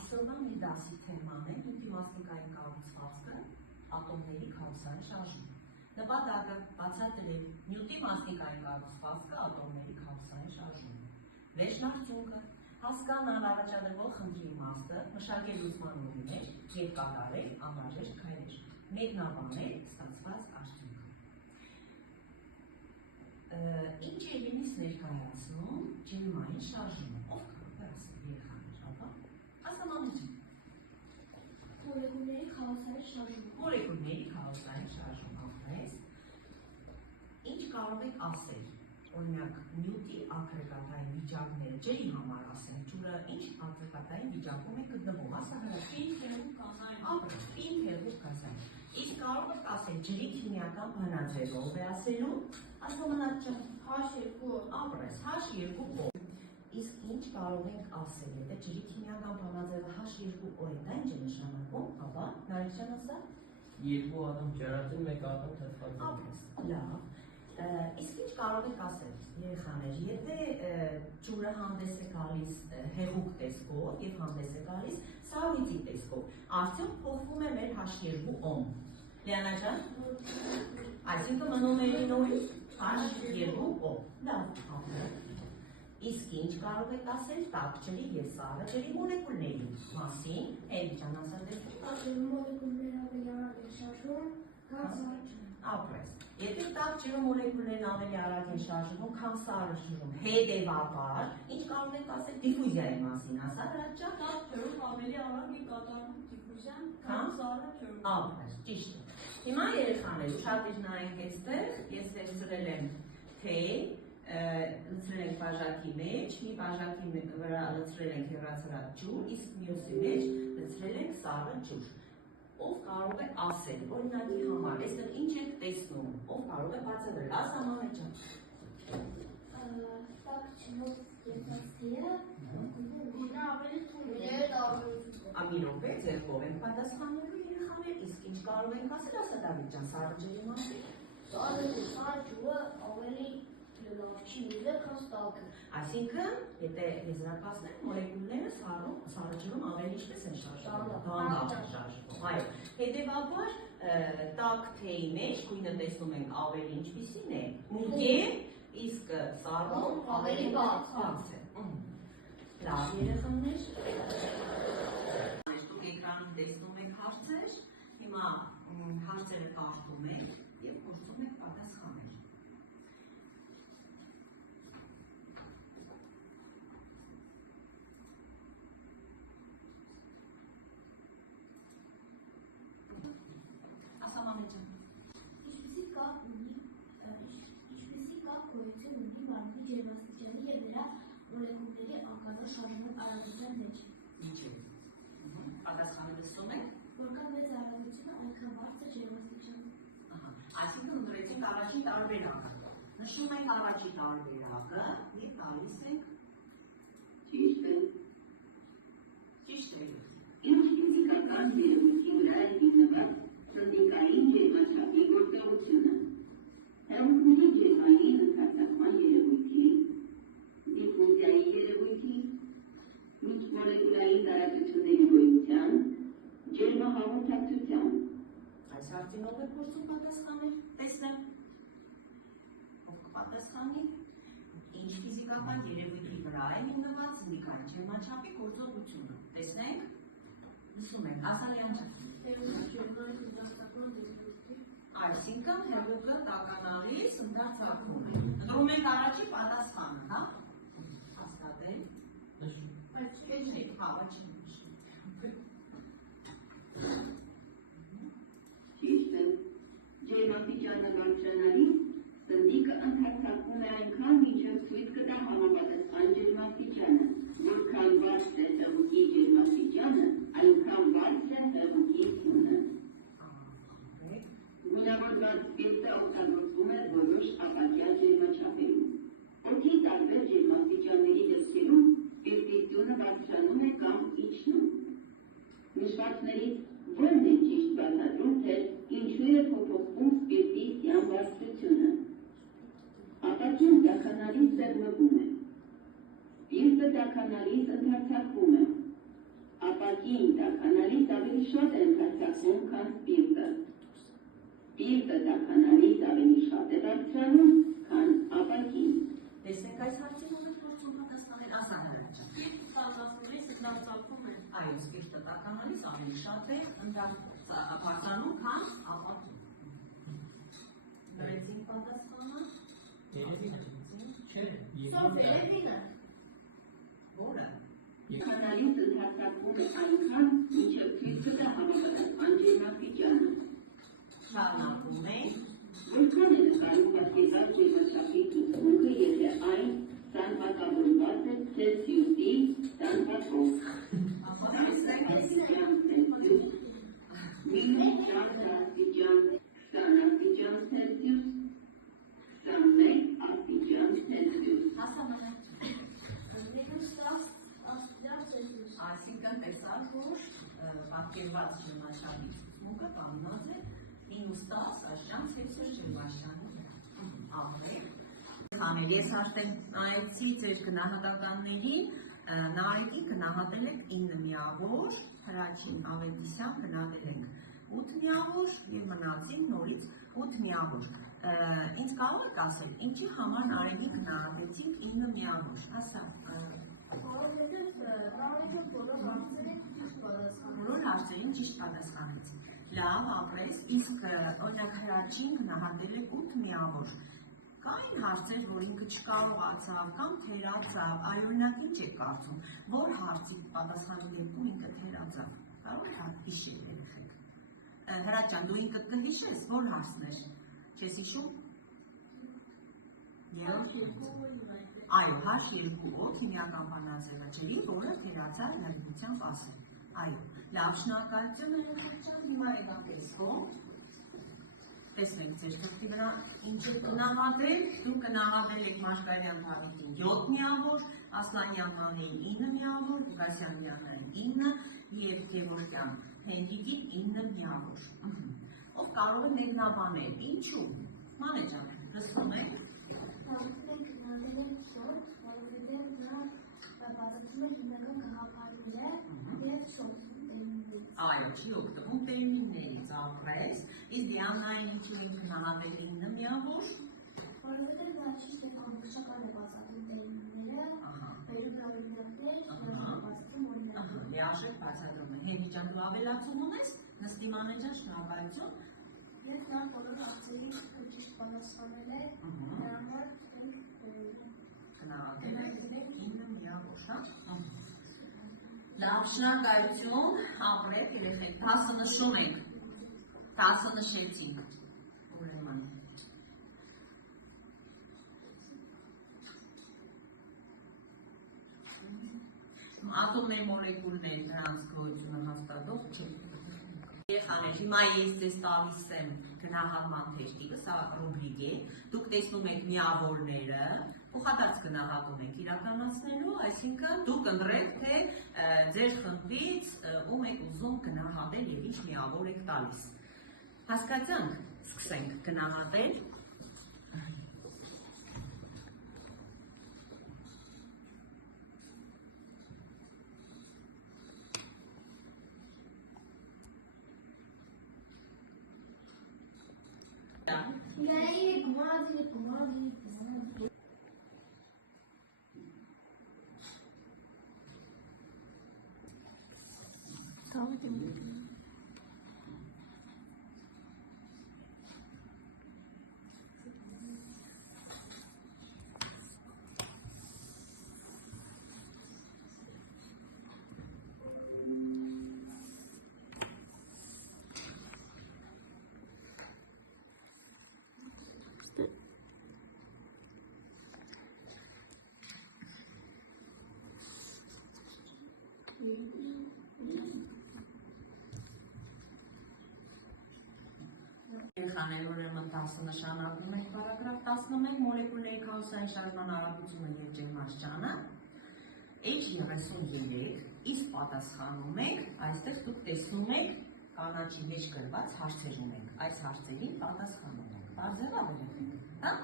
Այսօրվա մեր դասի թեման է նյութիմաստիկային կառուցվածքը, ատոմների քաոսային շարժումը։ Նպատակը բացատրել նյութիմաստիկային կառուցվածքը, ատոմների քաոսային շարժումը։ Վերջնարդյունքը հասկանալ առաջադրվող խնդրի իմաստը, մշակել լուծման ուղիներ և կատարել անհրաժեշտ քայլեր, մեկնաբանել ստացված արդյունքը։ Ինչ է իրենից ներկայացնում ջերմային շարժումը, ով կարող է ասել երեխաներ, ապա ասամանություն։ Մոլեկուլների քաոսային շարժում։ Մոլեկուլների քաոսային շարժում ապրես։ Ինչ կարող եք ասել, օրինակ նյութի ագրեգատային վիճակները, ջրի համար ասենք, ջուրը ինչ ագրեգատային վիճակում է գտնվում, ասա հրա, պինթերուկ գազային, ապրես, պինթերուկ գազային։ Իսկ կարող եք ասել ջրի քիմիական բանաձևը, ով է ասելու, ասամանած ջան, H2O, ապրես, H2O։ Իսկ ինչ կարող ենք ասել, եթե ջրի քիմիական բանաձևը H2O է, դա ինչ է նշանակում, ապա նարիչան ասա։ Երկու ատոմ ջրածին, մեկ ատոմ թթվածին։ Ապրես, լավ։ Իսկ ինչ կարող եք ասել, երեխաներ, եթե ջուրը հանդես է գալիս հեղուկ տեսքով և հանդես է գալիս սառույցի տեսքով, արդյոք փոխվում է մեր H2O-ն։ Լիանա ջան, այսինքն մնում է նույն H2O։ Լավ, ապրես։ Իսկ ինչ կարող եք ասել տաք ջրի և սառը ջրի մոլեկուլների մասին, Էլի ջան ասատեք։ մոլեկուլները ավելի արագ են շարժվում, քան սառը ջրը։ Ապրես։ Եթե տաք ջրի մոլեկուլներն ավելի արագ են շարժվում, քան սառը ջրում, հետևաբար, ինչ կարող եք ասել դիֆուզիայի մասին, ասա հրաչ ջան։ Տաք ջրում ավելի արագ է կատարվում դիֆուզիան, քան սառը ջրում։ Ապրես, ճիշտ է։ Հիմա երեխաներ, շատ իր նայենք այստեղ, ես վերցրել եմ թեյ, լցրել ենք բաժակի մեջ, մի բաժակի վրա լցրել ենք հեռացրած ջուր, իսկ մյուսի մեջ լցրել ենք սառը ջուր։ Ով կարող է ասել, օրինակի համար, այստեղ ինչ եք տեսնում, ով կարող է բացատրել, ասա Մանե ջան։ Տաք ջրով եփած թեյը գույնը ավելի թույլ է։ Մի րոպե, ձեռքով ենք պատասխանելու երեխաներ, իսկ ինչ կարող ենք ասել, ասա Դավիթ ջան, սառը ջրի մասին։ Սառը ջուրը ավելի լավ չի ուզել, քան տաքը։ Այսինքն, եթե եզրակացնենք, մոլեկուլները սառը ջրում ավելի ինչպես են շարժվում, դանդաղ են շարժվում, այո։ Հետևաբար, տաք թեյի մեջ գույնը տեսնում ենք ավելի ինչպիսին է, մուգ, իսկ սառում ավելի բաց է։ Լավ երեխաներ, դուք էկրանում տեսնում եք հարցեր, հիմա հարցերը կարդում եք և փորձում եք պատասխանել։ Ինչպիսի կապ գոյություն ունի մարմնի ջերմաստիճանի և նրա մոլեկուլների անկարող շարժման արագության մեջ։ Ինչ է։ Պատասխանը լսում եք։ Որքան մեծ արագությունը, այնքան բարձր ջերմաստիճանը։ Այսինքն ընտրեցինք առաջին տարբերակը։ Նշում ենք առաջին տարբերակը և տալիս ենք ճիշտ է։ Ինչ ֆիզիկական ջերմության վրա է հիմնված սնդիկային ջերմաչափի գործողությունը։ Հեղուկների ջերմային ընդարձակման երևույթի, դիֆուզիայի երևույթի, միջմոլեկուլային տարածությունների գոյության, ջերմահաղորդակցության։ Այս հարցին ով է փորձում պատասխանել, տեսնեմ։ Ով կպատասխանի, ինչ ֆիզիկական երևույթի վրա է հիմնված սնդիկային ջերմաչափի գործողությունը։ Տեսնենք, լսում ենք, ասալյան ջան։ Այսինքն հեղուկը տականալիս ընդարձակում է։ Ընտրում ենք առաջի պատասխանը, հա։ Հաստատել։ Ճիշտ է։ Ջերմաստիճանը բարձրանալիս սնդիկը ընդարձակվում է այնքան մինչև ցույց կտա համապատասխան ջերմաստիճանը, որքան բարձր է հեղուկի ջերմաստիճանը, այնքան բարձր է հեղուկի թունը։ Գունավորված սպիրտը օգտագործվում է որոշ ապակյա ջերմաչափերում։ Օդի տարբեր ջերմաստիճանների դեպքերում սպիրտի թունը բարձրանում է կամ իջնում։ Նշվածներից որն է ճիշտ բացատրում, թե ինչու է փոփոխվում սպիրտի սյան բարձրությունը։ Ապակին տաքանալիս ձեռնվում է։ Սպիրտը տաքանալիս ընդարձակվում է։ Ապակի ավելի շատ են դարձակում, քան սպիրտը։ Սպիրտը տաքանալից ավելի շատ է դարձրանում, քան ապակին։ Տեսնենք այս հարցին ով է փորձում պատասխանել Ասանահարաճան։ Երբ ծառացնելիս ընդարձակում են։ Այո, սպիրտը տաքանալից ավելի շատ է բարձրանում, քան ապակին։ Դրեցինք պատասխանը, Երևի չէ։ Սոֆիա, որը Տաքանալից ընդարձակում է այնքան, մինչև թույլ կտա համապատասխան ջերմաստիճանը։ շարունակում ենք, Որքան է նկարում պատկերված ջերմաչափի ցուցմունքը, եթե այն սանվակավորված է Ցելսիուսի սանվակով։ տեսնենք, Աստիճան Ցելսիուս, մինուս 10 աստիճան, 20 աստիճան Ցելսիուս, 21 աստիճան Ցելսիուս։ Ասանահարաճան։ Այսինքն տեսակ, որ պատկերված ջերմաչափի ցուցմունքը կանգնած է -10 աստիճան Ցելսիուս ջերմաստիճանի վրա։ Ավելի ես արդեն նայեցի ձեր գնահատականներին, նայեցի գնահատել եք 9 միավոր, Հրաչին Ավետիսյան գնահատել եք 8 միավոր եւ մնացին նորից 8 միավոր։ Ինձ կարող եք ասել, ինչի համար Նարինի գնահատեցիք 9 միավոր, ասա։ Բոլոր հարցերին ճիշտ պատասխանեցիք։ Լավ, ապրես, իսկ օրինակ Հրաչին գնահատել եք 8 միավոր։ Կային հարցեր, որ ինքը չկարողացավ կամ թերացավ, այլ օրինակ ինչ եք կարծում, որ հարցի պատասխանի դեպքում ինքը թերացավ։ Կարող եք հիշել երեխեք։ Հրաչյան, դու ինքդ կհիշես, որ հարցն էր։ Չես հիշում։ Այո, հաշ 2-ով քիմիական բանաձևաչերի, որը թերացավ հեղինակությամբ ասել։ Այո, լավ, շնորհակալություն Հրաչյան, հիմա եկան տեսքով։ Տեսնենք ձեր թղթի վրա ինչ եք գնահատել, դուք գնահատել եք Մարգարյան Դավիթին 7 միավոր, Ասլանյան Մանեին 9 միավոր, Ղուկասյան Միրանային 9 և Գևորգյան Հենրիկին 9 միավոր։ Ով կարող է մեկնաբանել, ինչու։ Մանե ջան, լսում եք։ Այո, չի օգտվում տերմիններից ապրես, իսկ Դիանային ինչու են գնահատել 9 միավոր։ Որովհետև դա ճիշտ է ամբողջական է բացատրում տերմինները, վերաբերյալ Լիարժեք բացատրում են։ Հենի ջան, դու ավելացում ունես, Նստի Մանե ջան, շնորհակալություն։ Ես նա բոլոր հարցերին ճիշտ պատասխանել է, դրա համար գնահատել եք 9 միավոր, հա։ Լավ, շնորհակալություն, ապրեք, երեխեք, 10 նշում եք, 10 նշեցինք, ուրեմն։ Ատոմներ, մոլեկուլներ, նրանց գոյությունը հաստատող չէ։ Երեխաներ, հիմա ես ձեզ տալիս եմ գնահատման թեժտիկը, սա ռուբրիկ է, դուք տեսնում եք միավորները, փոխադարձ գնահատում եք իրականացնելու, այսինքն դուք ընտրեք, թե ձեր խմբից ում եք ուզում գնահատել եւ ինչ միավոր եք տալիս։ Հասկացանք, սկսենք գնահատել։ Երեխաներ, ուրեմն 10 նշանակում եք պարագրաֆ 11 մոլեկուլների քաոսային շարժման արագությունը եւ ջերմաստիճանը H33, իսկ պատասխանում եք, այստեղ դուք տեսնում եք կանաչի մեջ գրված հարցեր ունենք, այս հարցերին պատասխանում եք, բարձր ավելի, հա?